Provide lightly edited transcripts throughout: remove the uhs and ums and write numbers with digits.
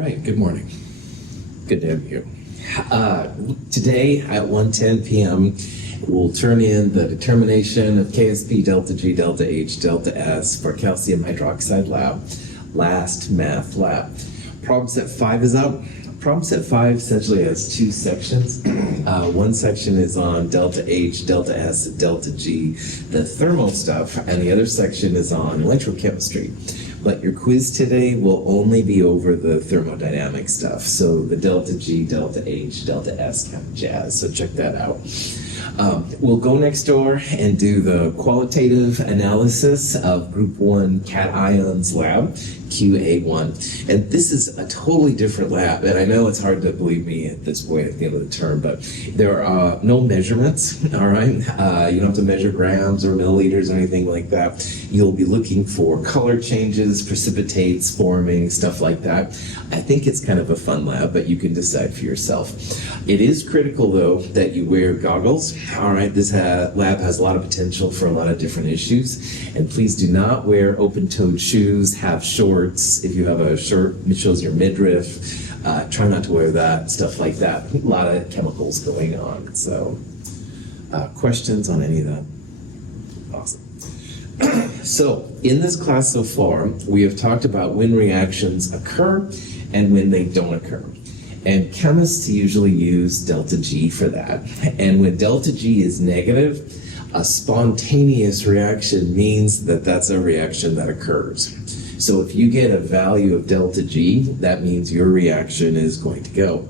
right, good morning. Good to have you. Today at 1:10 p.m., we'll turn in the determination of KSP, deltaG, deltaH, deltaS for calcium hydroxide lab, last math lab. Problem set 5 is up. Problem set 5 essentially has two sections. One section is on deltaH, deltaS, deltaG, the thermal stuff, and the other section is on electrochemistry. But your quiz today will only be over the thermodynamic stuff, so the deltaG, deltaH, deltaS kind of jazz, so check that out. We'll go next door and do the qualitative analysis of Group 1 cations lab, QA1. And this is a totally different lab, and I know it's hard to believe me at this point at the end of the term, but there are no measurements, all right? You don't have to measure grams or milliliters or anything like that. You'll be looking for color changes, precipitates forming, stuff like that. I think it's kind of a fun lab, but you can decide for yourself. It is critical, though, that you wear goggles. All right, this lab has a lot of potential for a lot of different issues, and please do not wear open-toed shoes, have shorts. If you have a shirt that shows your midriff, try not to wear that, stuff like that. A lot of chemicals going on. So, questions on any of that? Awesome. So, in this class so far, we have talked about when reactions occur and when they don't occur. And chemists usually use deltaG for that. And when deltaG is negative, a spontaneous reaction means that that's a reaction that occurs. So if you get a value of deltaG, that means your reaction is going to go.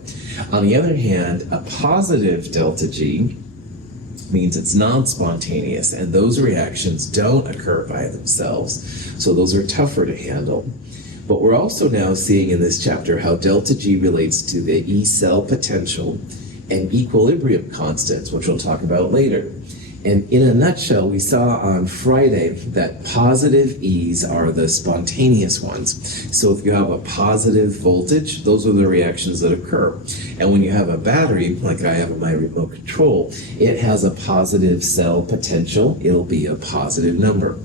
On the other hand, a positive deltaG means it's non-spontaneous, and those reactions don't occur by themselves. So those are tougher to handle. But we're also now seeing in this chapter how deltaG relates to the E cell potential and equilibrium constants, which we'll talk about later. And in a nutshell, we saw on Friday that positive E's are the spontaneous ones. So if you have a positive voltage, those are the reactions that occur. And when you have a battery, like I have in my remote control, it has a positive cell potential. It'll be a positive number.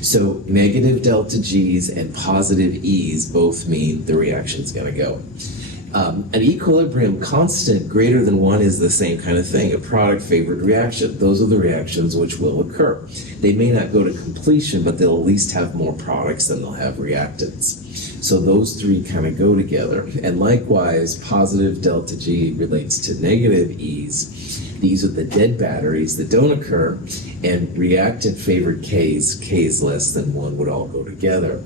So negative deltaGs and positive E's both mean the reaction's going to go. An equilibrium constant greater than 1 is the same kind of thing, a product favored reaction. Those are the reactions which will occur. They may not go to completion, but they'll at least have more products than they'll have reactants. So those three kind of go together. And likewise, positive deltaG relates to negative E's. These are the dead batteries that don't occur, and reactant favored K's less than 1 would all go together.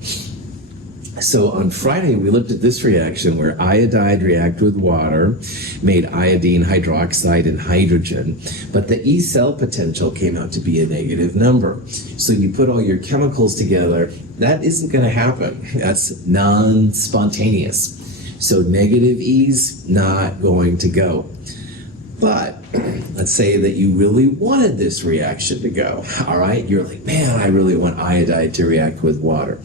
So on Friday, we looked at this reaction where iodide reacted with water, made iodine hydroxide and hydrogen, but the E cell potential came out to be a negative number. So you put all your chemicals together, that isn't going to happen. That's non-spontaneous. So negative E's not going to go. But let's say that you really wanted this reaction to go, all right? You're like, man, I really want iodide to react with water.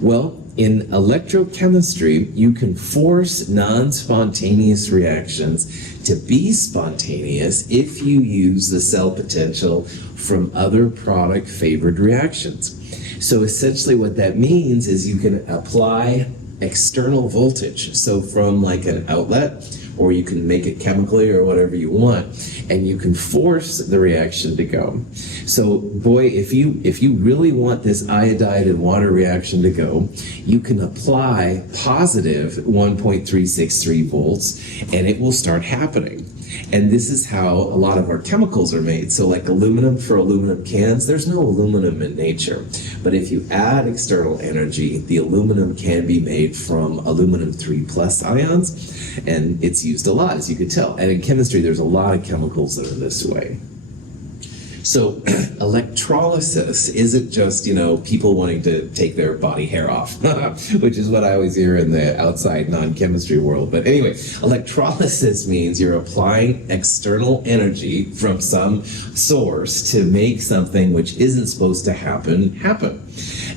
Well, in electrochemistry, you can force non-spontaneous reactions to be spontaneous if you use the cell potential from other product-favored reactions. So essentially what that means is you can apply external voltage, so from like an outlet, or you can make it chemically or whatever you want, and you can force the reaction to go. So boy, if you really want this iodide and water reaction to go, you can apply positive 1.363 volts and it will start happening. And this is how a lot of our chemicals are made. So like aluminum for aluminum cans, there's no aluminum in nature. But if you add external energy, the aluminum can be made from aluminum 3+ ions, and it's used a lot, as you can tell. And in chemistry, there's a lot of chemicals that are this way. So electrolysis isn't just, people wanting to take their body hair off, which is what I always hear in the outside non-chemistry world. But anyway, electrolysis means you're applying external energy from some source to make something which isn't supposed to happen.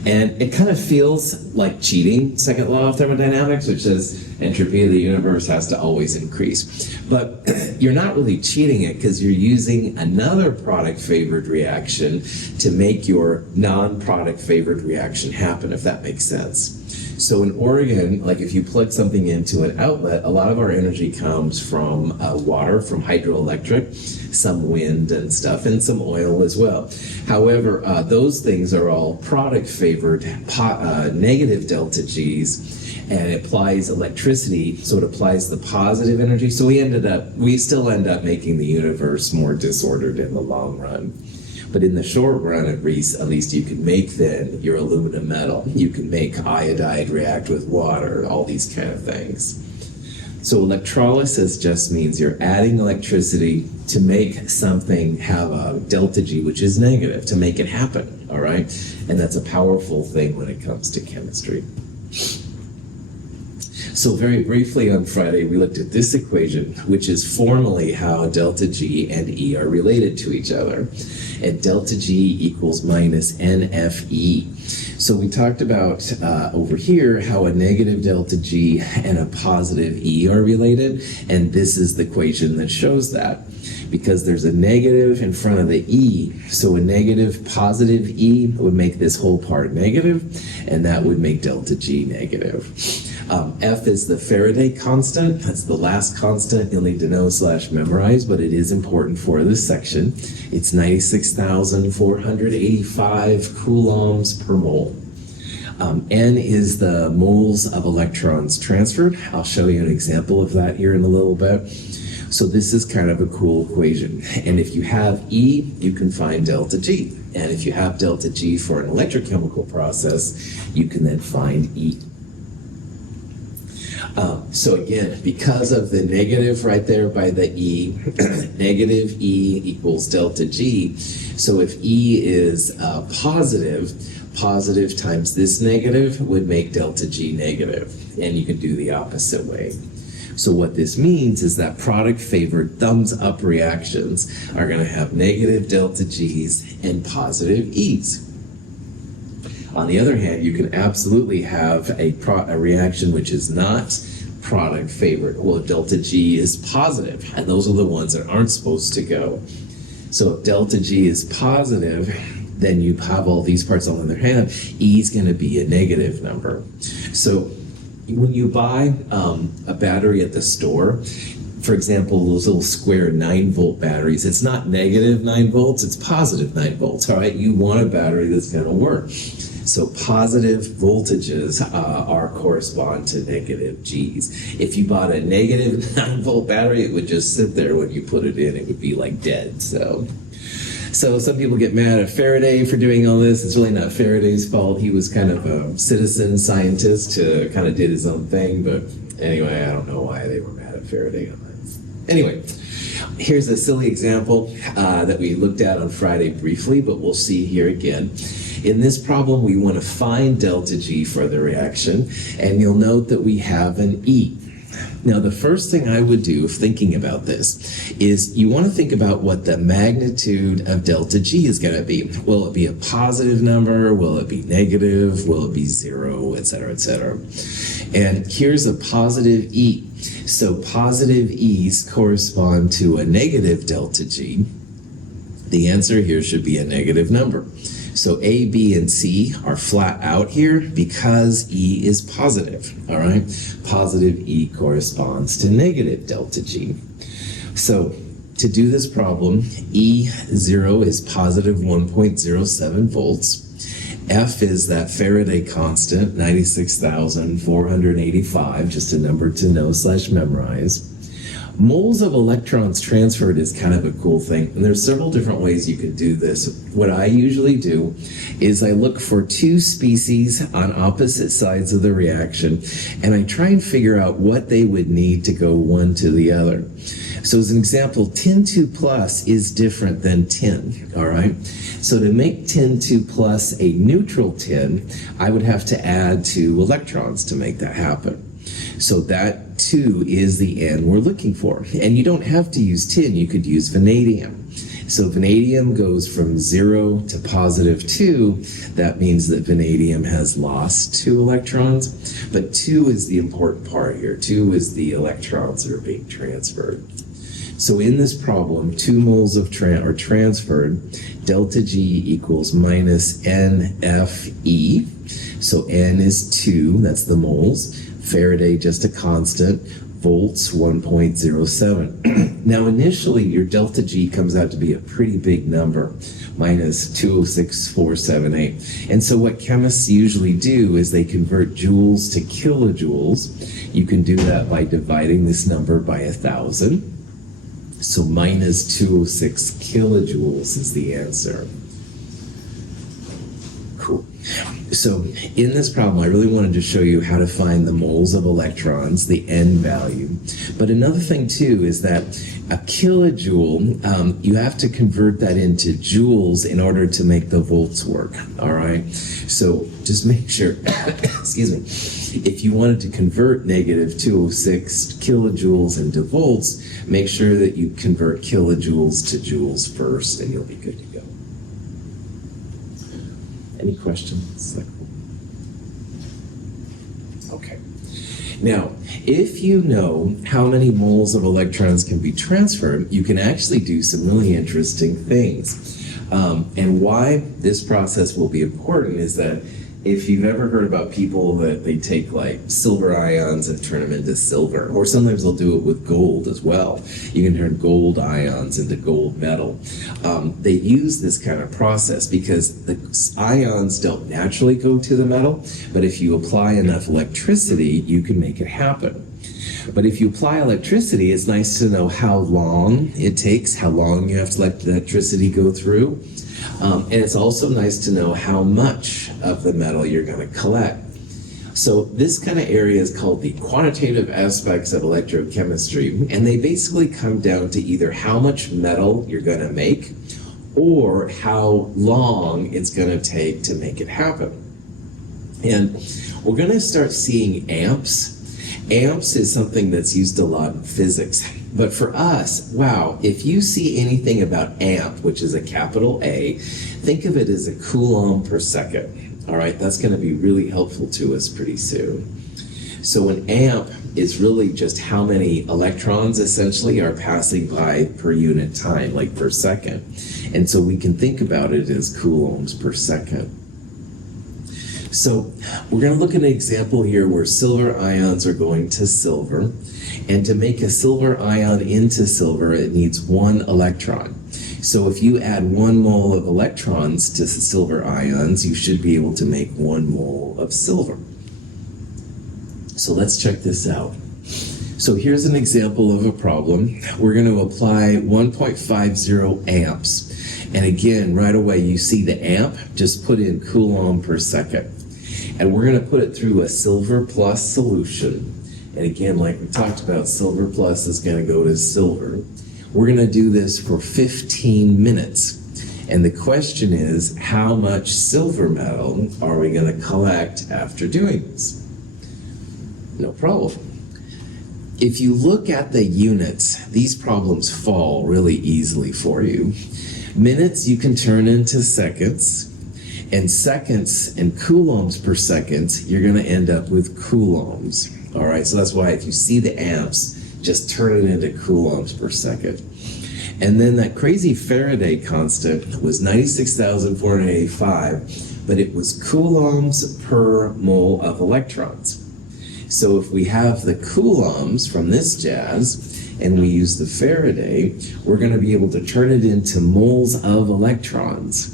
And it kind of feels like cheating, second law of thermodynamics, which says entropy of the universe has to always increase. But you're not really cheating it because you're using another product favored reaction to make your non-product favored reaction happen, if that makes sense. So in Oregon, like if you plug something into an outlet, a lot of our energy comes from water, from hydroelectric, some wind and stuff, and some oil as well. However, those things are all product favored negative delta G's, and it applies electricity, so it applies the positive energy. So we still end up making the universe more disordered in the long run. But in the short run, at least you can make then your aluminum metal. You can make iodide react with water, all these kind of things. So electrolysis just means you're adding electricity to make something have a delta G, which is negative, to make it happen, all right? And that's a powerful thing when it comes to chemistry. So very briefly on Friday, we looked at this equation, which is formally how delta G and E are related to each other. And delta G equals minus NFE. So we talked about over here how a negative delta G and a positive E are related, and this is the equation that shows that. Because there's a negative in front of the E, so a negative positive E would make this whole part negative, and that would make delta G negative. F is the Faraday constant. That's the last constant you'll need to know / memorize, but it is important for this section. It's 96,485 coulombs per mole. N is the moles of electrons transferred. I'll show you an example of that here in a little bit. So this is kind of a cool equation. And if you have E, you can find delta G. And if you have delta G for an electrochemical process, you can then find E. So again, because of the negative right there by the E, negative E equals delta G. So if E is positive times this negative would make delta G negative. And you can do the opposite way. So what this means is that product-favored thumbs-up reactions are going to have negative delta G's and positive E's. On the other hand, you can absolutely have a reaction which is not product-favored. Well, delta G is positive, and those are the ones that aren't supposed to go. So if delta G is positive, then you have all these parts on the other hand. E is going to be a negative number. So when you buy a battery at the store, for example, those little square 9-volt batteries, it's not negative 9 volts, it's positive 9 volts, all right? You want a battery that's going to work. So positive voltages correspond to negative G's. If you bought a negative 9-volt battery, it would just sit there when you put it in. It would be like dead, So some people get mad at Faraday for doing all this. It's really not Faraday's fault. He was kind of a citizen scientist who kind of did his own thing. But anyway, I don't know why they were mad at Faraday on that. Anyway, here's a silly example that we looked at on Friday briefly, but we'll see here again. In this problem, we want to find delta G for the reaction, and you'll note that we have an E. Now, the first thing I would do, thinking about this, is you want to think about what the magnitude of delta G is going to be. Will it be a positive number? Will it be negative? Will it be 0, et cetera, et cetera? And here's a positive E. So positive E's correspond to a negative delta G. The answer here should be a negative number. So A, B, and C are flat out here because E is positive, all right? Positive E corresponds to negative delta G. So to do this problem, E0 is positive 1.07 volts. F is that Faraday constant, 96,485, just a number to know / memorize. Moles of electrons transferred is kind of a cool thing, and there's several different ways you could do this. What I usually do is I look for 2 species on opposite sides of the reaction, and I try and figure out what they would need to go one to the other. So as an example, tin 2 plus is different than tin, all right? So to make tin 2 plus a neutral tin, I would have to add 2 electrons to make that happen. So that 2 is the N we're looking for. And you don't have to use tin, you could use vanadium. So vanadium goes from 0 to positive 2. That means that vanadium has lost 2 electrons. But 2 is the important part here. 2 is the electrons that are being transferred. So in this problem, 2 moles of are transferred. Delta G equals minus NFE. So N is 2, that's the moles. Faraday, just a constant. Volts, 1.07. Now, initially, your delta G comes out to be a pretty big number, minus 206,478. And so what chemists usually do is they convert joules to kilojoules. You can do that by dividing this number by 1,000. So minus 206 kilojoules is the answer. Cool. So in this problem, I really wanted to show you how to find the moles of electrons, the N value. But another thing too is that a kilojoule, you have to convert that into joules in order to make the volts work, all right? So just make sure, excuse me, if you wanted to convert negative 206 kilojoules into volts, make sure that you convert kilojoules to joules first and you'll be good to go. Any questions? Okay. Now, if you know how many moles of electrons can be transferred, you can actually do some really interesting things. And why this process will be important is that if you've ever heard about people that they take like silver ions and turn them into silver, or sometimes they'll do it with gold as well. You can turn gold ions into gold metal. They use this kind of process because the ions don't naturally go to the metal, but if you apply enough electricity, you can make it happen. But if you apply electricity, it's nice to know how long it takes, how long you have to let the electricity go through. And it's also nice to know how much of the metal you're going to collect. So this kind of area is called the quantitative aspects of electrochemistry, and they basically come down to either how much metal you're going to make or how long it's going to take to make it happen. And we're going to start seeing amps. Amps is something that's used a lot in physics. But for us, wow, if you see anything about amp, which is a capital A, think of it as a coulomb per second. All right, that's going to be really helpful to us pretty soon. So an amp is really just how many electrons essentially are passing by per unit time, like per second. And so we can think about it as coulombs per second. So we're going to look at an example here where silver ions are going to silver. And to make a silver ion into silver, it needs 1 electron. So if you add 1 mole of electrons to silver ions, you should be able to make 1 mole of silver. So let's check this out. So here's an example of a problem. We're going to apply 1.50 amps. And again, right away, you see the amp, just put in coulomb per second. And we're going to put it through a silver plus solution. And again, like we talked about, silver plus is going to go to silver. We're going to do this for 15 minutes. And the question is, how much silver metal are we going to collect after doing this? No problem. If you look at the units, these problems fall really easily for you. Minutes you can turn into seconds. And seconds and coulombs per second, you're going to end up with coulombs. All right, so that's why if you see the amps, just turn it into coulombs per second. And then that crazy Faraday constant was 96,485, but it was coulombs per mole of electrons. So if we have the coulombs from this jazz, and we use the Faraday, we're going to be able to turn it into moles of electrons.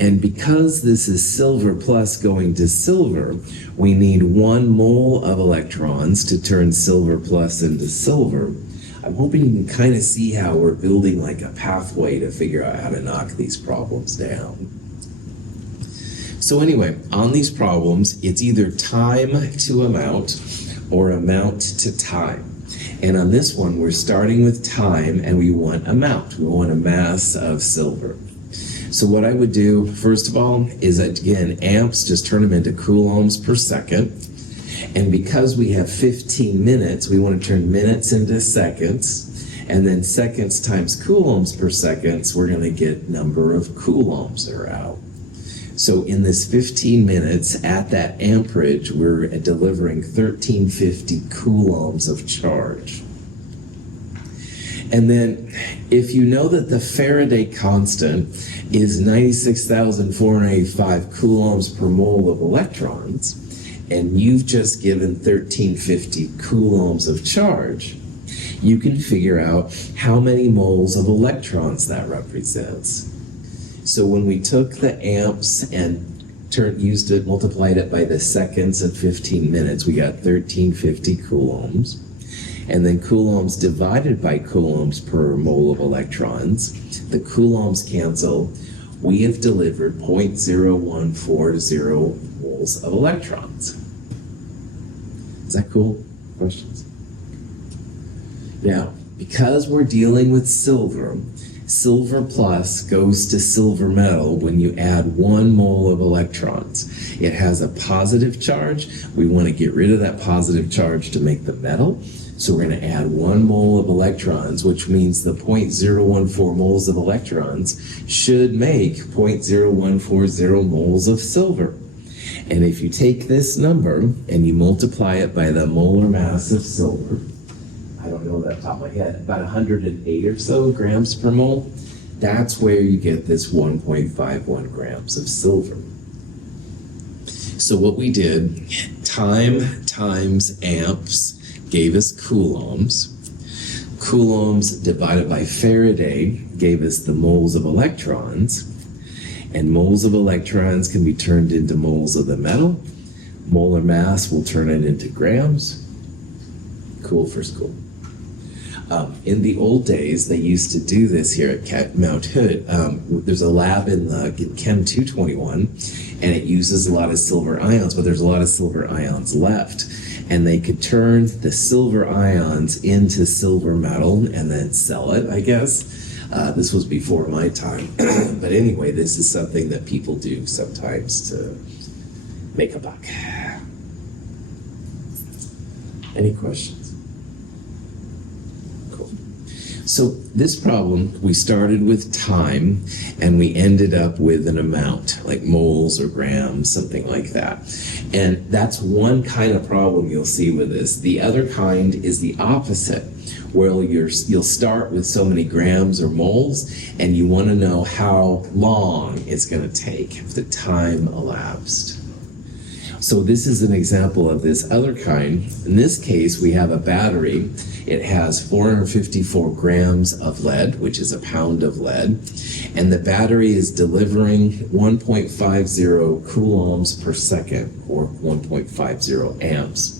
And because this is silver plus going to silver, we need 1 mole of electrons to turn silver plus into silver. I'm hoping you can kind of see how we're building like a pathway to figure out how to knock these problems down. So anyway, on these problems, it's either time to amount or amount to time. And on this one, we're starting with time and we want amount. We want a mass of silver. So what I would do, first of all, is again, amps, just turn them into coulombs per second. And because we have 15 minutes, we want to turn minutes into seconds. And then seconds times coulombs per second, we're going to get number of coulombs that are out. So in this 15 minutes, at that amperage, we're delivering 1350 coulombs of charge. And then if you know that the Faraday constant is 96,485 coulombs per mole of electrons, and you've just given 1350 coulombs of charge, you can figure out how many moles of electrons that represents. So when we took the amps and multiplied it by the seconds of 15 minutes, we got 1350 coulombs. And then coulombs divided by coulombs per mole of electrons, the coulombs cancel. We have delivered 0.0140 moles of electrons. Is that cool? Questions? Now, because we're dealing with silver, silver plus goes to silver metal when you add 1 mole of electrons. It has a positive charge. We want to get rid of that positive charge to make the metal. So we're going to add 1 mole of electrons, which means the 0.014 moles of electrons should make 0.0140 moles of silver. And if you take this number and you multiply it by the molar mass of silver, I don't know that off the top of my head, about 108 or so grams per mole, that's where you get this 1.51 grams of silver. So what we did, time times amps gave us coulombs. Coulombs divided by Faraday gave us the moles of electrons. And moles of electrons can be turned into moles of the metal. Molar mass will turn it into grams. Cool for school. In the old days, they used to do this here at Mount Hood. There's a lab in Chem 221, and it uses a lot of silver ions, but there's a lot of silver ions left. And they could turn the silver ions into silver metal and then sell it, I guess. This was before my time. But anyway, this is something that people do sometimes to make a buck. Any questions? Cool. So this problem, we started with time and we ended up with an amount, like moles or grams, something like that. And that's one kind of problem you'll see with this. The other kind is the opposite, where you'll start with so many grams or moles, and you want to know how long it's going to take, the time elapsed. So this is an example of this other kind. In this case, we have a battery. It has 454 grams of lead, which is a pound of lead, and the battery is delivering 1.50 coulombs per second, or 1.50 amps.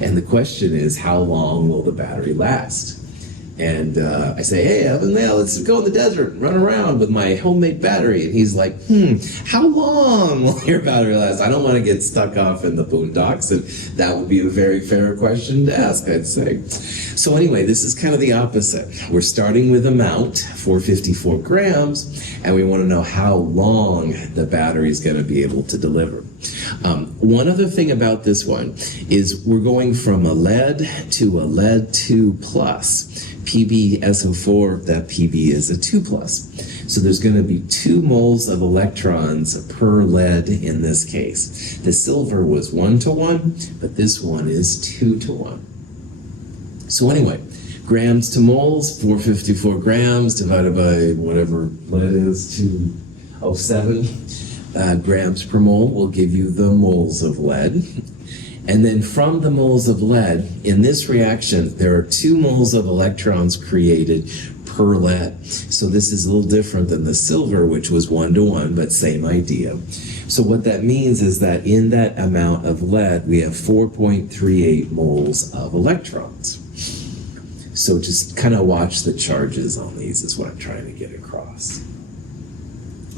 And the question is, how long will the battery last? And I say, hey, Evan, let's go in the desert, run around with my homemade battery. And he's like, how long will your battery last? I don't want to get stuck off in the boondocks. And that would be a very fair question to ask, I'd say. So anyway, this is kind of the opposite. We're starting with amount, 454 grams, and we want to know how long the battery is going to be able to deliver. One other thing about this one is we're going from a lead to a lead 2 plus. PbSO4, that Pb is a 2 plus. So there's going to be 2 moles of electrons per lead in this case. The silver was 1-to-1, but this one is 2-to-1. So anyway, grams to moles, 454 grams divided by whatever lead is, 207 grams per mole will give you the moles of lead. And then from the moles of lead, in this reaction, there are 2 moles of electrons created per lead. So this is a little different than the silver, which was 1-to-1, but same idea. So what that means is that in that amount of lead, we have 4.38 moles of electrons. So just kind of watch the charges on these is what I'm trying to get across.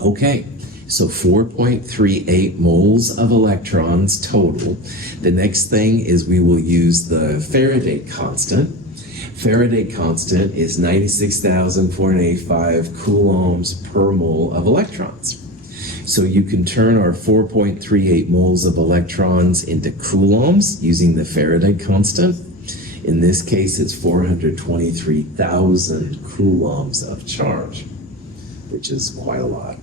Okay. So 4.38 moles of electrons total. The next thing is we will use the Faraday constant. Faraday constant is 96,485 coulombs per mole of electrons. So you can turn our 4.38 moles of electrons into coulombs using the Faraday constant. In this case, it's 423,000 coulombs of charge, which is quite a lot.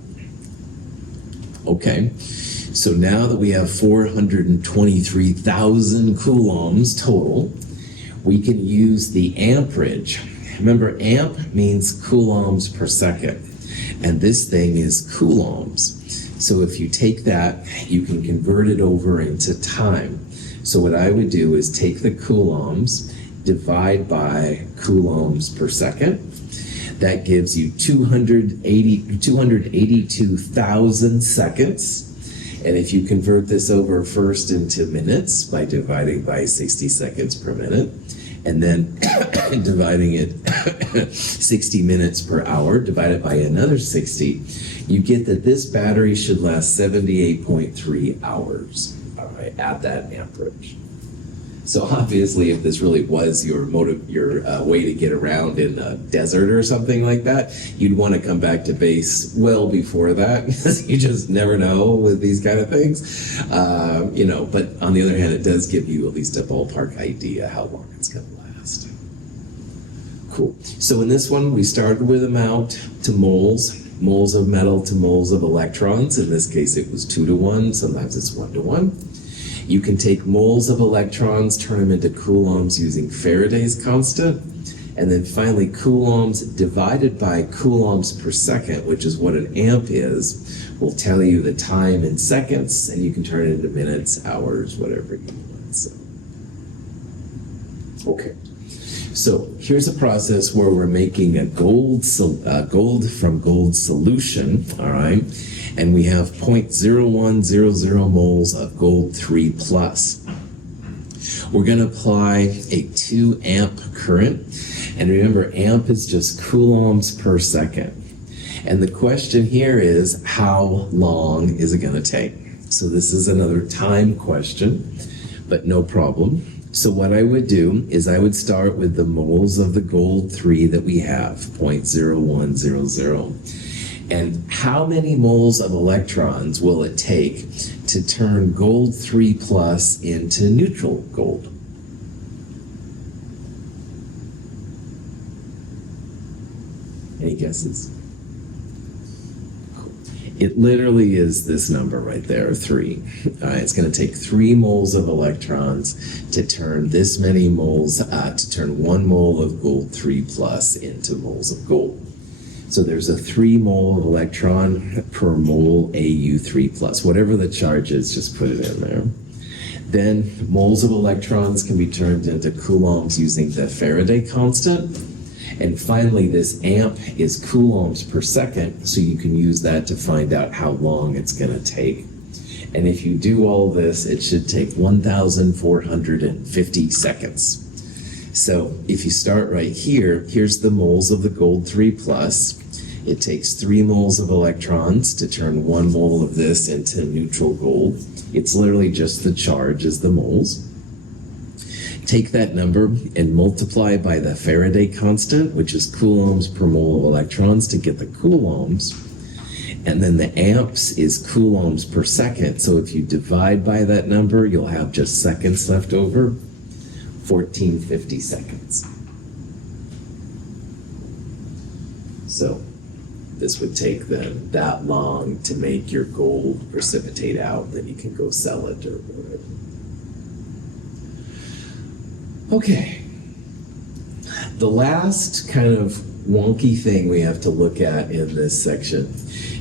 Okay, so now that we have 423,000 coulombs total, we can use the amperage. Remember, amp means coulombs per second, and this thing is coulombs. So if you take that, you can convert it over into time. So what I would do is take the coulombs, divide by coulombs per second. That gives you 282,000 seconds. And if you convert this over first into minutes by dividing by 60 seconds per minute, and then dividing it 60 minutes per hour, divided by another 60, you get that this battery should last 78.3 hours, all right, at that amperage. So obviously, if this really was your way to get around in a desert or something like that, you'd want to come back to base well before that, because you just never know with these kind of things. But on the other hand, it does give you at least a ballpark idea how long it's going to last. Cool. So in this one, we started with amount to moles of metal to moles of electrons. In this case, it was 2 to 1. Sometimes it's 1 to 1. You can take moles of electrons, turn them into coulombs using Faraday's constant, and then finally coulombs divided by coulombs per second, which is what an amp is, will tell you the time in seconds, and you can turn it into minutes, hours, whatever you want. Okay. So here's a process where we're making a gold from gold solution, all right? And we have 0.0100 moles of gold 3 plus. We're going to apply a 2 amp current. And remember, amp is just coulombs per second. And the question here is, how long is it going to take? So this is another time question, but no problem. So what I would do is I would start with the moles of the gold 3 that we have, 0.0100. And how many moles of electrons will it take to turn gold 3 plus into neutral gold? Any guesses? It literally is this number right there, 3. It's going to take 3 moles of electrons to turn this many moles, to turn 1 mole of gold 3 plus into moles of gold. So there's a 3 mole of electron per mole Au3 plus. Whatever the charge is, just put it in there. Then moles of electrons can be turned into coulombs using the Faraday constant. And finally, this amp is coulombs per second, so you can use that to find out how long it's going to take. And if you do all this, it should take 1,450 seconds. So if you start right here, here's the moles of the gold 3 plus. It takes 3 moles of electrons to turn 1 mole of this into neutral gold. It's literally just the charge as the moles. Take that number and multiply by the Faraday constant, which is coulombs per mole of electrons, to get the coulombs. And then the amps is coulombs per second. So if you divide by that number, you'll have just seconds left over, 1450 seconds. So this would take then that long to make your gold precipitate out, then you can go sell it or whatever. Okay, the last kind of wonky thing we have to look at in this section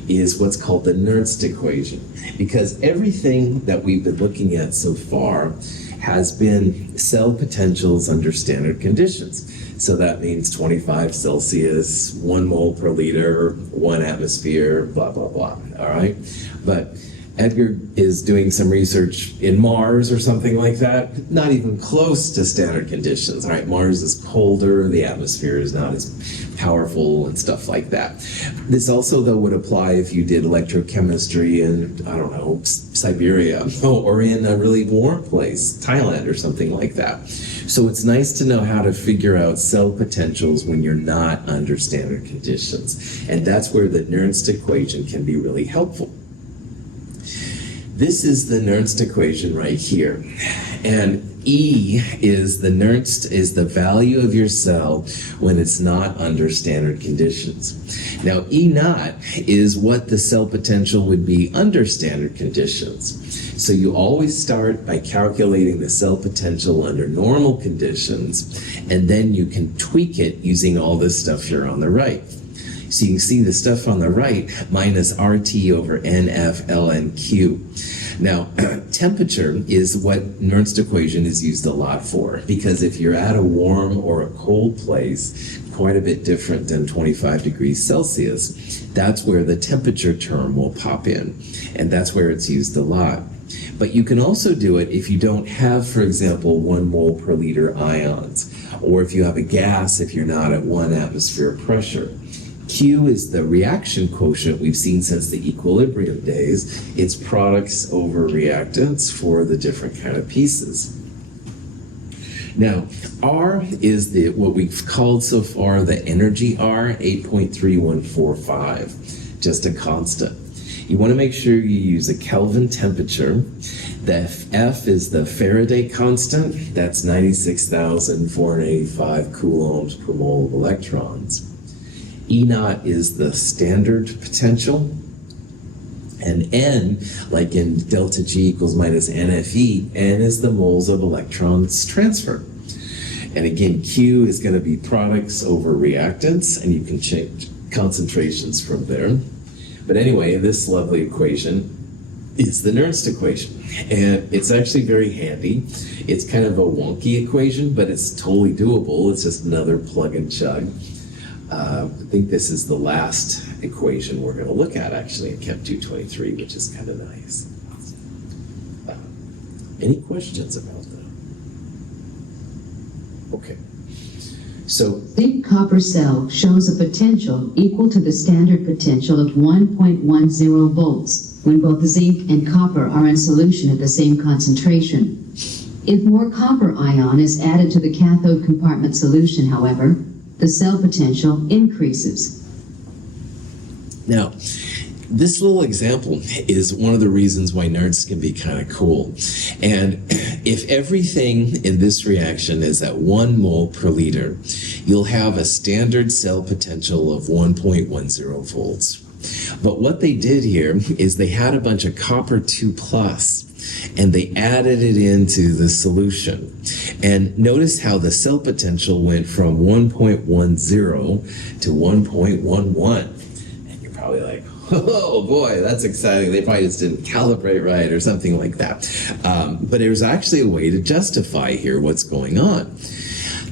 is what's called the Nernst equation, because everything that we've been looking at so far has been cell potentials under standard conditions. So that means 25 Celsius, 1 mole per liter, 1 atmosphere, blah, blah, blah, all right? But Edgar is doing some research in Mars or something like that, not even close to standard conditions, all right? Mars is colder, the atmosphere is not as powerful and stuff like that. This also, though, would apply if you did electrochemistry in, I don't know, Siberia, or in a really warm place, Thailand or something like that. So it's nice to know how to figure out cell potentials when you're not under standard conditions. And that's where the Nernst equation can be really helpful. This is the Nernst equation right here. And E is the Nernst is the value of your cell when it's not under standard conditions. Now E naught is what the cell potential would be under standard conditions. So you always start by calculating the cell potential under normal conditions, and then you can tweak it using all this stuff here on the right. So you can see the stuff on the right minus RT over NF ln Q. Now, temperature is what Nernst equation is used a lot for, because if you're at a warm or a cold place, quite a bit different than 25 degrees Celsius, that's where the temperature term will pop in, and that's where it's used a lot. But you can also do it if you don't have, for example, 1 mole per liter ions, or if you have a gas if you're not at 1 atmosphere pressure. Q is the reaction quotient we've seen since the equilibrium days. It's products over reactants for the different kind of pieces. Now, R is what we've called so far the energy R, 8.3145, just a constant. You want to make sure you use a Kelvin temperature. The F is the Faraday constant. That's 96,485 coulombs per mole of electrons. E naught is the standard potential. And N, like in deltaG equals minus NFE, N is the moles of electrons transferred. And again, Q is going to be products over reactants, and you can change concentrations from there. But anyway, this lovely equation is the Nernst equation. And it's actually very handy. It's kind of a wonky equation, but it's totally doable. It's just another plug and chug. I think this is the last equation we're going to look at, actually, in Chem 223, which is kind of nice. Any questions about that? Okay. So, Zinc copper cell shows a potential equal to the standard potential of 1.10 volts when both zinc and copper are in solution at the same concentration. If more copper ion is added to the cathode compartment solution, however, the cell potential increases. Now, this little example is one of the reasons why Nernst can be kind of cool. And if everything in this reaction is at 1 mole per liter, you'll have a standard cell potential of 1.10 volts. But what they did here is they had a bunch of copper 2+, and they added it into the solution. And notice how the cell potential went from 1.10 to 1.11. And you're probably like, oh boy, that's exciting. They probably just didn't calibrate right or something like that. But there's actually a way to justify here what's going on.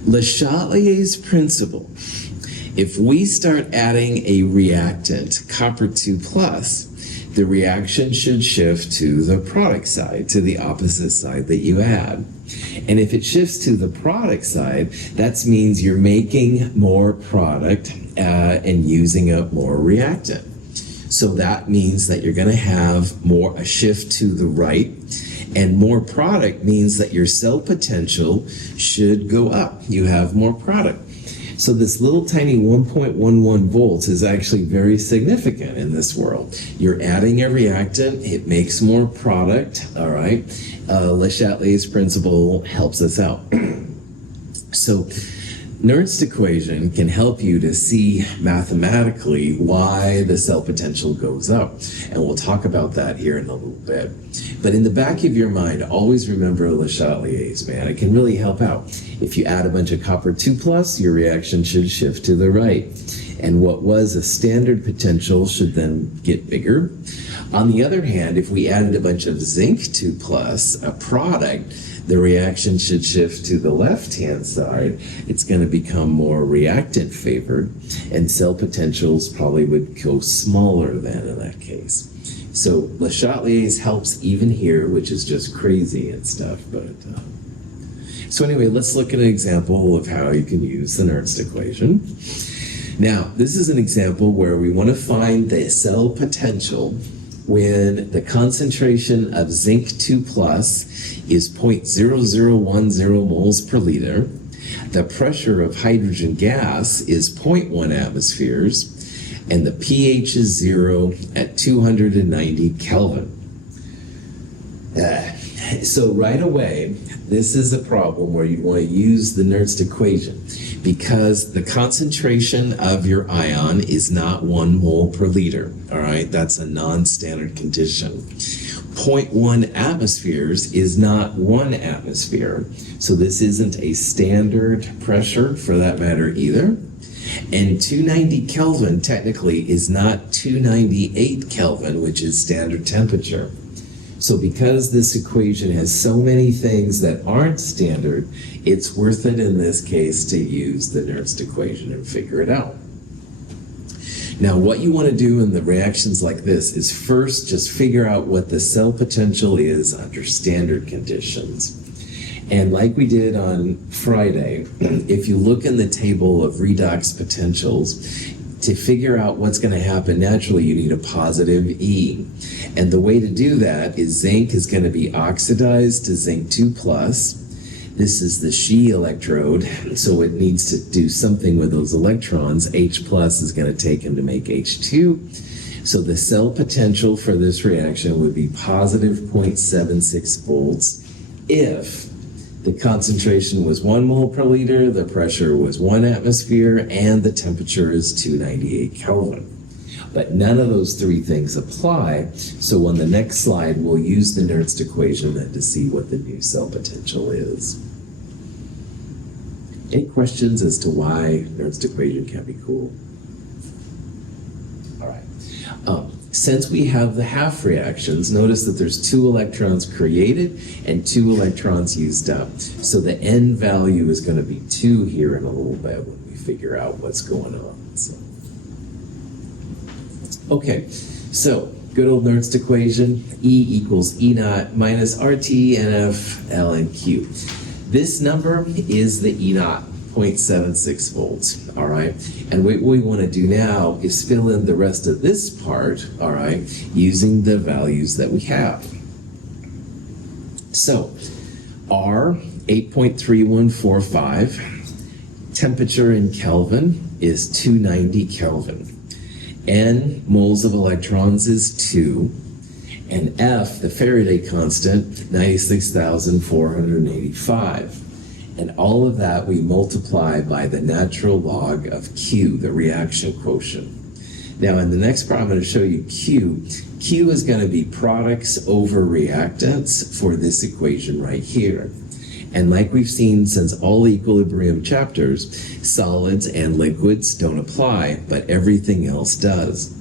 Le Chatelier's principle. If we start adding a reactant, copper 2+, the reaction should shift to the product side, to the opposite side that you add. And if it shifts to the product side, that means you're making more product and using up more reactant. So that means that you're going to have a shift to the right, and more product means that your cell potential should go up. You have more product. So this little tiny 1.11 volts is actually very significant in this world. You're adding a reactant, it makes more product, all right? Le Chatelier's principle helps us out. So Nernst equation can help you to see mathematically why the cell potential goes up. And we'll talk about that here in a little bit. But in the back of your mind, always remember Le Chatelier's, man. It can really help out. If you add a bunch of copper 2+, your reaction should shift to the right. And what was a standard potential should then get bigger. On the other hand, if we added a bunch of zinc 2+, a product, the reaction should shift to the left-hand side. It's going to become more reactant favored, and cell potentials probably would go smaller then in that case. So Le Chatelier's helps even here, which is just crazy and stuff. So anyway, let's look at an example of how you can use the Nernst equation. Now, this is an example where we want to find the cell potential when the concentration of zinc 2+ is 0.0010 moles per liter, the pressure of hydrogen gas is 0.1 atmospheres, and the pH is 0 at 290 Kelvin. So right away, this is a problem where you want to use the Nernst equation because the concentration of your ion is not 1 mole per liter, all right? That's a non-standard condition. 0.1 atmospheres is not 1 atmosphere, so this isn't a standard pressure for that matter either. And 290 Kelvin technically is not 298 Kelvin, which is standard temperature. So because this equation has so many things that aren't standard, it's worth it in this case to use the Nernst equation and figure it out. Now, what you want to do in the reactions like this is first just figure out what the cell potential is under standard conditions. And like we did on Friday, if you look in the table of redox potentials, to figure out what's going to happen naturally, you need a positive E. And the way to do that is zinc is going to be oxidized to zinc 2 plus. This is the She electrode, so it needs to do something with those electrons. H plus is going to take them to make H2. So the cell potential for this reaction would be positive 0.76 volts if the concentration was 1 mole per liter, the pressure was 1 atmosphere, and the temperature is 298 Kelvin. But none of those three things apply, so on the next slide, we'll use the Nernst equation then to see what the new cell potential is. Any questions as to why Nernst equation can be cool? All right. Since we have the half reactions, notice that there's 2 electrons created and 2 electrons used up. So the N value is going to be 2 here in a little bit when we figure out what's going on. So. Okay, so good old Nernst equation, E equals E naught minus RT NF ln Q. This number is the E naught, 0.76 volts, all right? And what we want to do now is fill in the rest of this part, all right, using the values that we have. So, R, 8.3145, temperature in Kelvin is 290 Kelvin. N, moles of electrons is 2, and F, the Faraday constant, 96,485. And all of that we multiply by the natural log of Q, the reaction quotient. Now in the next part I'm going to show you Q. Q is going to be products over reactants for this equation right here. And like we've seen since all equilibrium chapters, solids and liquids don't apply, but everything else does.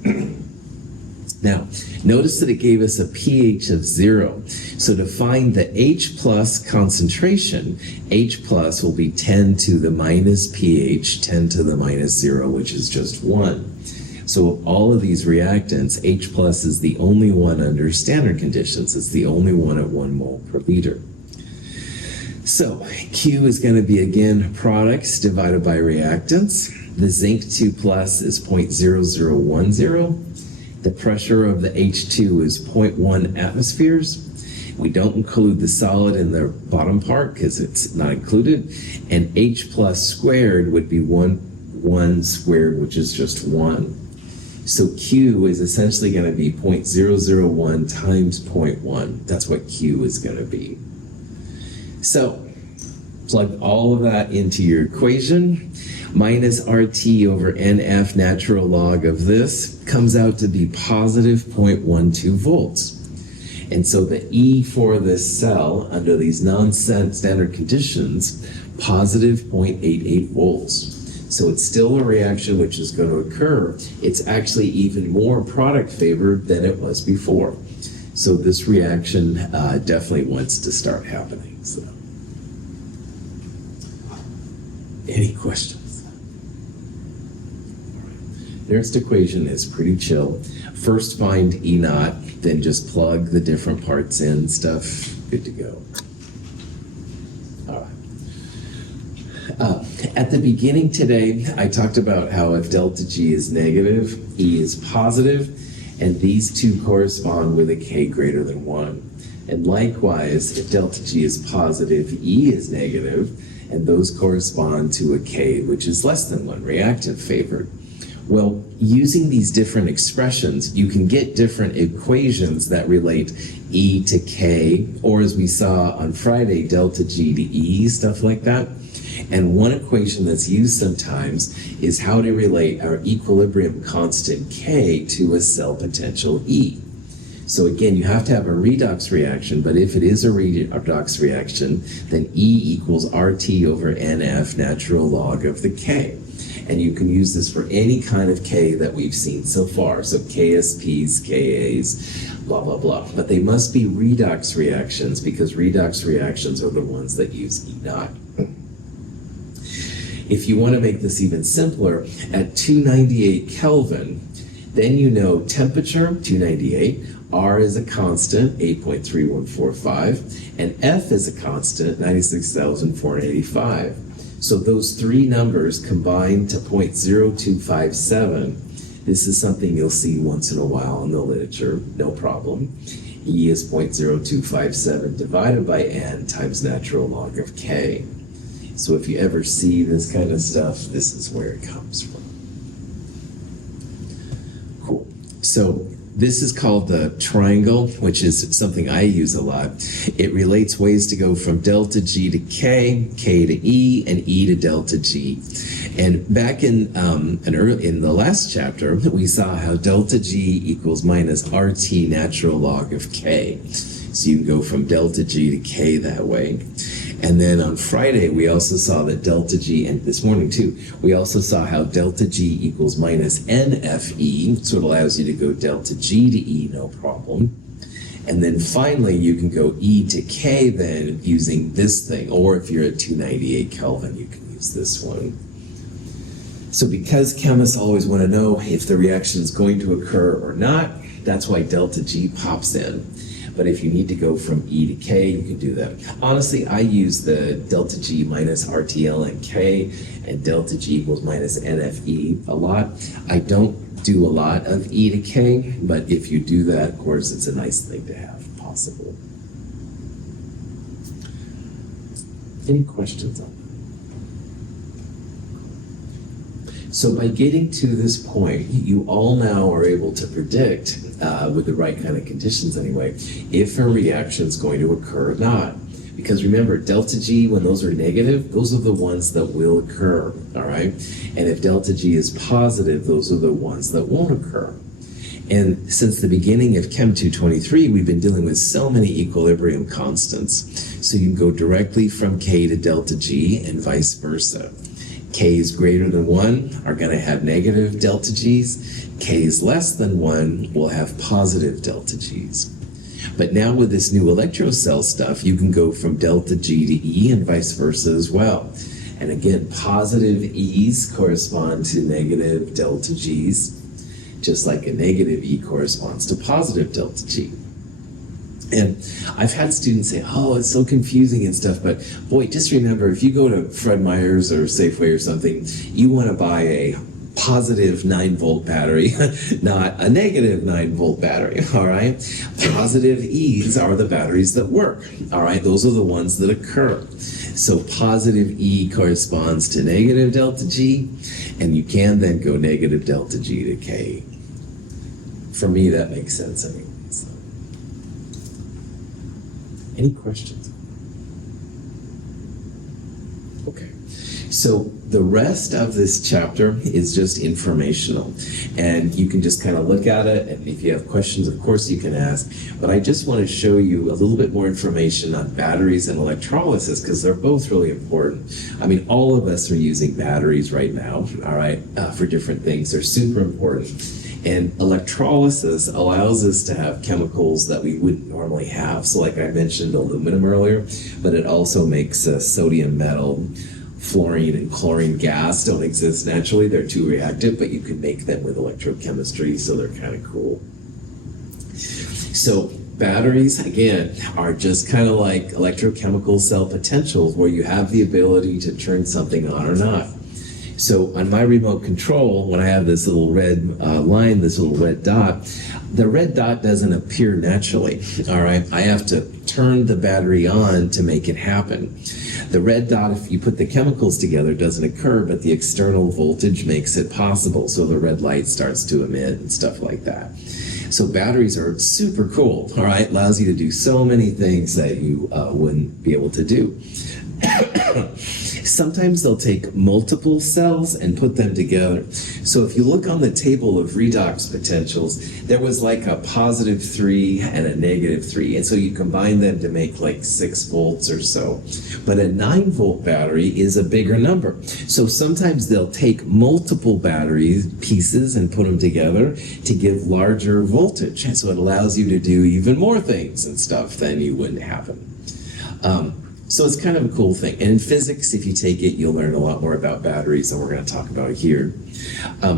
Now, notice that it gave us a pH of 0. So to find the H plus concentration, H plus will be 10 to the minus pH, 10 to the minus 0, which is just 1. So of all of these reactants, H plus is the only one under standard conditions. It's the only one at 1 mole per liter. So Q is going to be, again, products divided by reactants. The zinc 2 plus is 0.0010. The pressure of the H2 is 0.1 atmospheres. We don't include the solid in the bottom part because it's not included. And H plus squared would be 1 squared, which is just 1. So Q is essentially going to be 0.001 times 0.1. That's what Q is going to be. So plug all of that into your equation. Minus RT over NF natural log of this comes out to be positive 0.12 volts. And so the E for this cell under these non-standard conditions, positive 0.88 volts. So it's still a reaction which is going to occur. It's actually even more product favored than it was before. So this reaction definitely wants to start happening. So, any questions? Nernst equation is pretty chill. First find E naught, then just plug the different parts in, stuff, good to go. All right. At the beginning today, I talked about how if delta G is negative, E is positive, and these two correspond with a K greater than 1. And likewise, if delta G is positive, E is negative, and those correspond to a K which is less than 1, reactive favored. Well, using these different expressions, you can get different equations that relate E to K, or as we saw on Friday, delta G to E, stuff like that. And one equation that's used sometimes is how to relate our equilibrium constant K to a cell potential E. So again, you have to have a redox reaction, but if it is a redox reaction, then E equals RT over NF, natural log of the K. And you can use this for any kind of K that we've seen so far. So KSPs, KAs, blah, blah, blah. But they must be redox reactions because redox reactions are the ones that use E naught. If you want to make this even simpler, at 298 Kelvin, then you know temperature, 298, R is a constant, 8.3145, and F is a constant, 96,485. So those three numbers combine to 0.0257. This is something you'll see once in a while in the literature, no problem. E is 0.0257 divided by N times natural log of K. So if you ever see this kind of stuff, this is where it comes from. Cool. So this is called the triangle, which is something I use a lot. It relates ways to go from delta G to K, K to E, and E to delta G. And back in the last chapter, we saw how delta G equals minus RT natural log of K. So you can go from delta G to K that way. And then on Friday, we also saw that delta G, and this morning too, we also saw how delta G equals minus NFE, so it allows you to go delta G to E, no problem. And then finally, you can go E to K then using this thing, or if you're at 298 Kelvin, you can use this one. So because chemists always want to know if the reaction is going to occur or not, that's why delta G pops in. But if you need to go from E to K, you can do that. Honestly, I use the delta G minus RTL and K and delta G equals minus NFE a lot. I don't do a lot of E to K, but if you do that, of course, it's a nice thing to have possible. Any questions on that? So by getting to this point, you all now are able to predict, with the right kind of conditions anyway, if a reaction is going to occur or not. Because remember, delta G, when those are negative, those are the ones that will occur, all right? And if delta G is positive, those are the ones that won't occur. And since the beginning of Chem 223, we've been dealing with so many equilibrium constants. So you can go directly from K to delta G and vice versa. K's greater than 1 are going to have negative delta G's. K's less than 1 will have positive delta G's. But now with this new electrocell stuff, you can go from delta G to E and vice versa as well. And again, positive E's correspond to negative delta G's, just like a negative E corresponds to positive delta G. And I've had students say, oh, it's so confusing and stuff, but boy, just remember, if you go to Fred Meyer's or Safeway or something, you want to buy a positive 9-volt battery, not a negative 9-volt battery, all right? Positive E's are the batteries that work, all right? Those are the ones that occur. So positive E corresponds to negative delta G, and you can then go negative delta G to K. For me, that makes sense anyway. So. Any questions? Okay. So the rest of this chapter is just informational, and you can just kind of look at it, and if you have questions, of course you can ask, but I just want to show you a little bit more information on batteries and electrolysis, because they're both really important. I mean, all of us are using batteries right now, all right, for different things. They're super important. And electrolysis allows us to have chemicals that we wouldn't normally have. So like I mentioned aluminum earlier, but it also makes sodium metal. Fluorine and chlorine gas don't exist naturally. They're too reactive, but you can make them with electrochemistry, so they're kind of cool. So batteries, again, are just kind of like electrochemical cell potentials where you have the ability to turn something on or not. So on my remote control, when I have this little red line, this little red dot, the red dot doesn't appear naturally, all right? I have to turn the battery on to make it happen. The red dot, if you put the chemicals together, doesn't occur, but the external voltage makes it possible, so the red light starts to emit and stuff like that. So batteries are super cool, all right? Allows you to do so many things that you wouldn't be able to do. Sometimes they'll take multiple cells and put them together. So if you look on the table of redox potentials, there was like a +3 and a -3. And so you combine them to make like 6 volts or so. But a 9-volt battery is a bigger number. So sometimes they'll take multiple battery pieces and put them together to give larger voltage. And so it allows you to do even more things and stuff than you wouldn't happen. So it's kind of a cool thing. And in physics, if you take it, you'll learn a lot more about batteries than we're going to talk about here.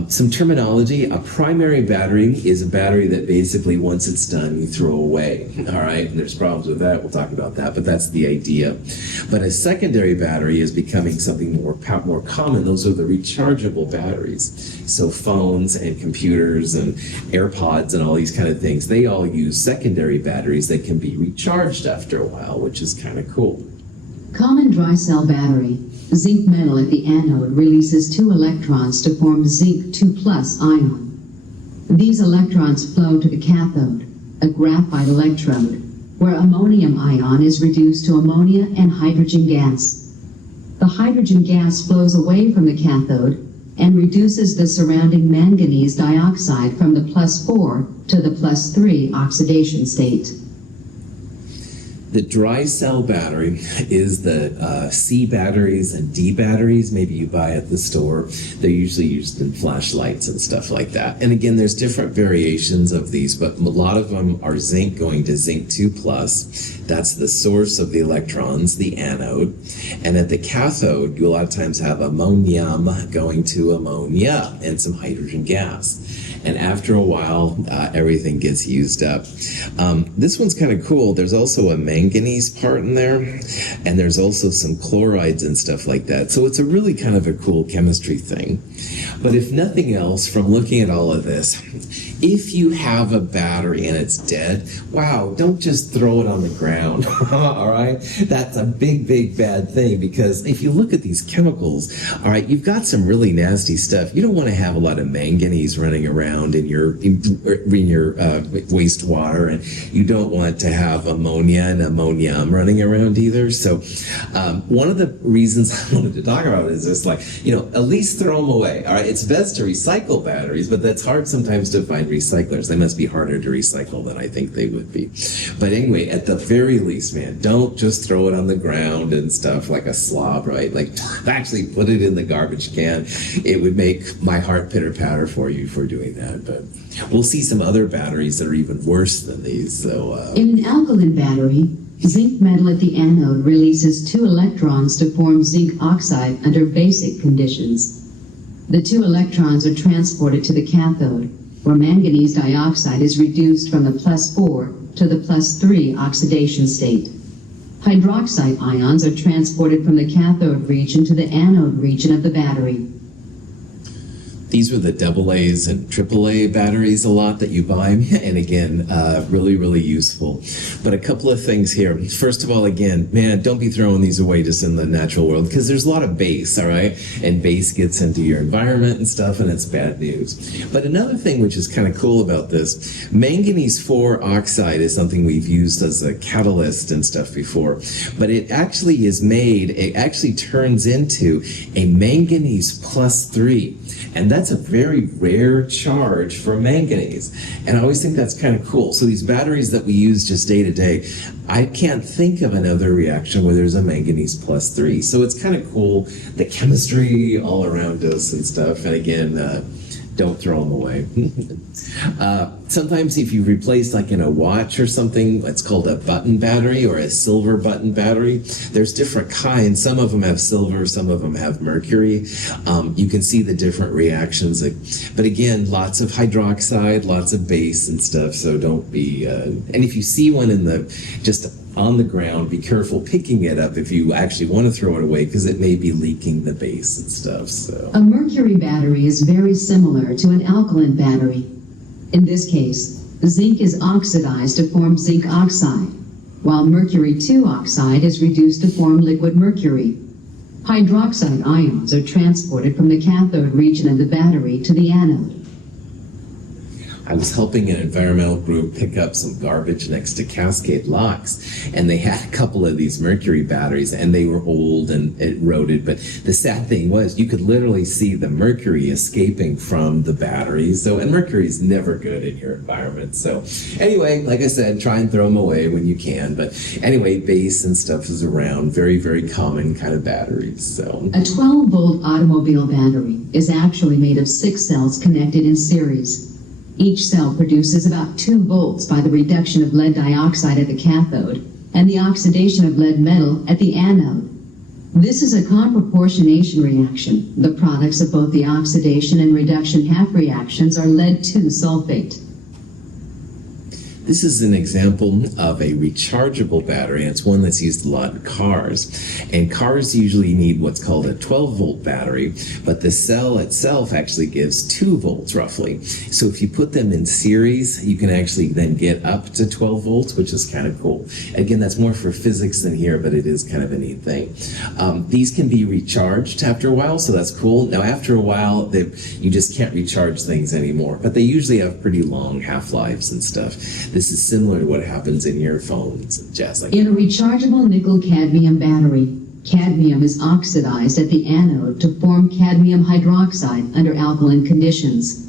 Some terminology. A primary battery is a battery that basically, once it's done, you throw away. All right? And there's problems with that. We'll talk about that, but that's the idea. But a secondary battery is becoming something more common. Those are the rechargeable batteries. So phones and computers and AirPods and all these kind of things, they all use secondary batteries that can be recharged after a while, which is kind of cool. Common dry cell battery. Zinc metal at the anode releases 2 electrons to form zinc 2+ ion. These electrons flow to the cathode, a graphite electrode, where ammonium ion is reduced to ammonia and hydrogen gas. The hydrogen gas flows away from the cathode and reduces the surrounding manganese dioxide from the +4 to the +3 oxidation state. The dry cell battery is the C batteries and D batteries maybe you buy at the store. They're usually used in flashlights and stuff like that. And again, there's different variations of these, but a lot of them are zinc going to zinc 2+. That's the source of the electrons, the anode. And at the cathode, you a lot of times have ammonium going to ammonia and some hydrogen gas. And after a while, everything gets used up. This one's kind of cool. There's also a manganese part in there, and there's also some chlorides and stuff like that. So it's a really kind of a cool chemistry thing. But if nothing else, from looking at all of this, if you have a battery and it's dead, wow, don't just throw it on the ground, all right? That's a big, big bad thing, because if you look at these chemicals, all right, you've got some really nasty stuff. You don't want to have a lot of manganese running around in your wastewater, and you don't want to have ammonia and ammonium running around either. So one of the reasons I wanted to talk about is just like, at least throw them away, all right? It's best to recycle batteries, but that's hard sometimes to find recyclers. They must be harder to recycle than I think they would be. But anyway, at the very least, man, don't just throw it on the ground and stuff like a slob, right? Like, actually put it in the garbage can. It would make my heart pitter-patter for you for doing that. But we'll see some other batteries that are even worse than these. So in an alkaline battery, zinc metal at the anode releases 2 electrons to form zinc oxide under basic conditions. The 2 electrons are transported to the cathode, where manganese dioxide is reduced from the +4 to the +3 oxidation state. Hydroxide ions are transported from the cathode region to the anode region of the battery. These were the AA's and AAA batteries a lot that you buy, and again, really, really useful. But a couple of things here. First of all, again, man, don't be throwing these away just in the natural world, because there's a lot of base, all right? And base gets into your environment and stuff, and it's bad news. But another thing which is kind of cool about this, manganese 4 oxide is something we've used as a catalyst and stuff before, but it actually turns into a manganese +3. And that's a very rare charge for manganese. And I always think that's kind of cool. So these batteries that we use just day to day, I can't think of another reaction where there's a manganese +3. So it's kind of cool, the chemistry all around us and stuff. And again, don't throw them away. Sometimes if you replace, like in a watch or something, it's called a button battery or a silver button battery. There's different kinds. Some of them have silver, some of them have mercury. You can see the different reactions. But again, lots of hydroxide, lots of base and stuff, so don't be... and if you see one in just on the ground. Be careful picking it up if you actually want to throw it away, because it may be leaking the base and stuff. So A mercury battery is very similar to an alkaline battery. In this case, zinc is oxidized to form zinc oxide, while mercury 2 oxide is reduced to form liquid mercury. Hydroxide ions are transported from the cathode region of the battery to the anode. I was helping an environmental group pick up some garbage next to Cascade Locks, and they had a couple of these mercury batteries, and they were old and eroded, but the sad thing was you could literally see the mercury escaping from the batteries. So, and mercury is never good in your environment. So anyway, like I said, try and throw them away when you can. But anyway, base and stuff is around, very, very common kind of batteries. So A 12-volt automobile battery is actually made of 6 cells connected in series. Each cell produces about 2 volts by the reduction of lead dioxide at the cathode and the oxidation of lead metal at the anode. This is a conproportionation reaction. The products of both the oxidation and reduction half reactions are lead-2 sulfate. this is an example of a rechargeable battery, and it's one that's used a lot in cars. And cars usually need what's called a 12-volt battery, but the cell itself actually gives 2 volts roughly. So if you put them in series, you can actually then get up to 12 volts, which is kind of cool. Again, that's more for physics than here, but it is kind of a neat thing. These can be recharged after a while, so that's cool. Now, after a while, you just can't recharge things anymore, but they usually have pretty long half-lives and stuff. This is similar to what happens in your phones and jazz like that. In a rechargeable nickel-cadmium battery, cadmium is oxidized at the anode to form cadmium hydroxide under alkaline conditions.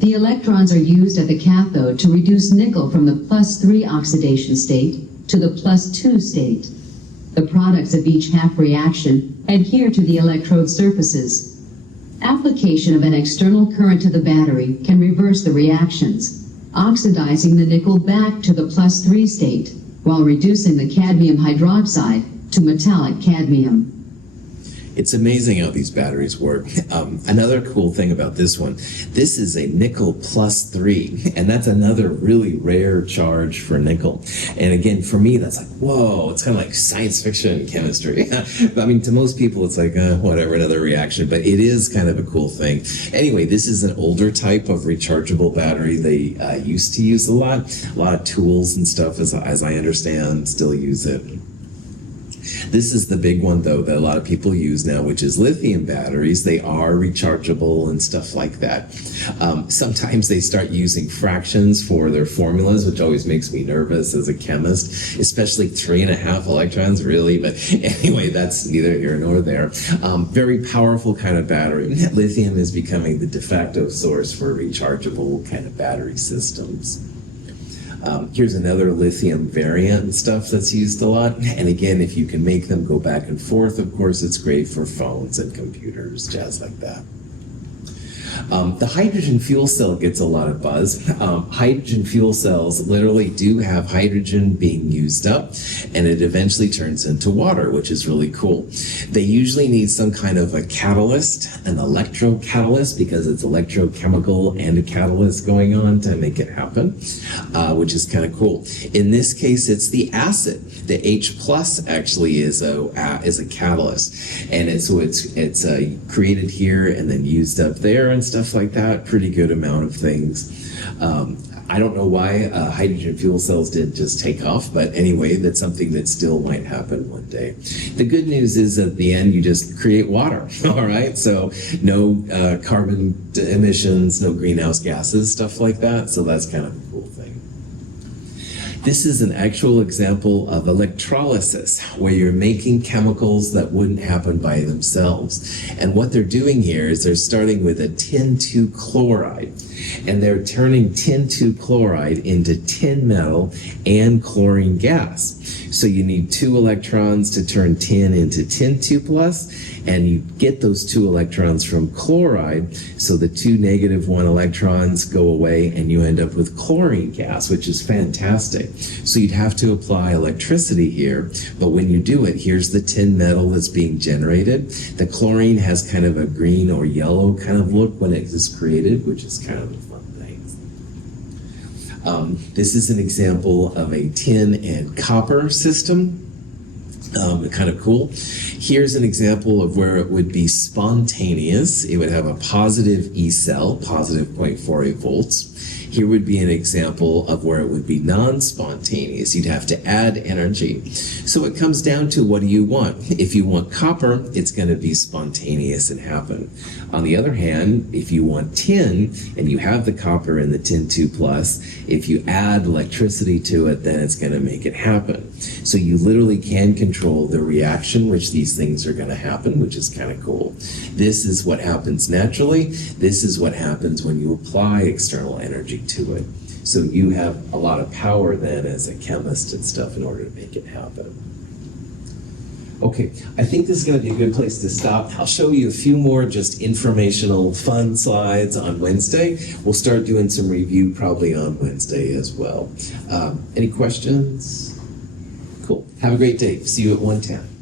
The electrons are used at the cathode to reduce nickel from the +3 oxidation state to the +2 state. The products of each half reaction adhere to the electrode surfaces. Application of an external current to the battery can reverse the reactions, oxidizing the nickel back to the +3 state, while reducing the cadmium hydroxide to metallic cadmium. It's amazing how these batteries work. Another cool thing about this one, this is a nickel +3, and that's another really rare charge for nickel. And again, for me, that's like, whoa, it's kind of like science fiction chemistry. I mean, to most people, it's like, whatever, another reaction, but it is kind of a cool thing. Anyway, this is an older type of rechargeable battery. They used to use a lot of tools and stuff, as I understand, still use it. This is the big one, though, that a lot of people use now, which is lithium batteries. They are rechargeable and stuff like that. Sometimes they start using fractions for their formulas, which always makes me nervous as a chemist, especially 3.5 electrons, really. But anyway, that's neither here nor there. Very powerful kind of battery. Lithium is becoming the de facto source for rechargeable kind of battery systems. Here's another lithium variant and stuff that's used a lot. And again, if you can make them go back and forth, of course, it's great for phones and computers, jazz like that. The hydrogen fuel cell gets a lot of buzz. Hydrogen fuel cells literally do have hydrogen being used up, and it eventually turns into water, which is really cool. They usually need some kind of a catalyst, an electrocatalyst, because it's electrochemical and a catalyst going on to make it happen, which is kind of cool. In this case, it's the acid. The H+ actually is a catalyst, and it's created here and then used up there and stuff like that. Pretty good amount of things. I don't know why hydrogen fuel cells didn't just take off, but anyway, that's something that still might happen one day. The good news is at the end, you just create water, all right? So no carbon emissions, no greenhouse gases, stuff like that. So that's kind of a cool thing. This is an actual example of electrolysis, where you're making chemicals that wouldn't happen by themselves. And what they're doing here is they're starting with a tin 2 chloride, and they're turning tin 2 chloride into tin metal and chlorine gas. So you need 2 electrons to turn tin into tin 2+, and you get those 2 electrons from chloride, so the 2 -1 electrons go away, and you end up with chlorine gas, which is fantastic. So you'd have to apply electricity here, but when you do it, here's the tin metal that's being generated. The chlorine has kind of a green or yellow kind of look when it is created, which is kind of a fun thing. This is an example of a tin and copper system. Kind of cool. Here's an example of where it would be spontaneous. It would have a positive E cell, positive 0.48 volts. Here would be an example of where it would be non-spontaneous. You'd have to add energy. So it comes down to, what do you want? If you want copper, it's going to be spontaneous and happen. On the other hand, if you want tin, and you have the copper in the tin 2 plus, if you add electricity to it, then it's going to make it happen. So you literally can control the reaction which these things are going to happen, which is kind of cool. This is what happens naturally. This is what happens when you apply external energy to it. So you have a lot of power then as a chemist and stuff in order to make it happen. Okay, I think this is going to be a good place to stop. I'll show you a few more just informational fun slides on Wednesday. We'll start doing some review probably on Wednesday as well. Any questions? Cool. Have a great day. See you at 1:10.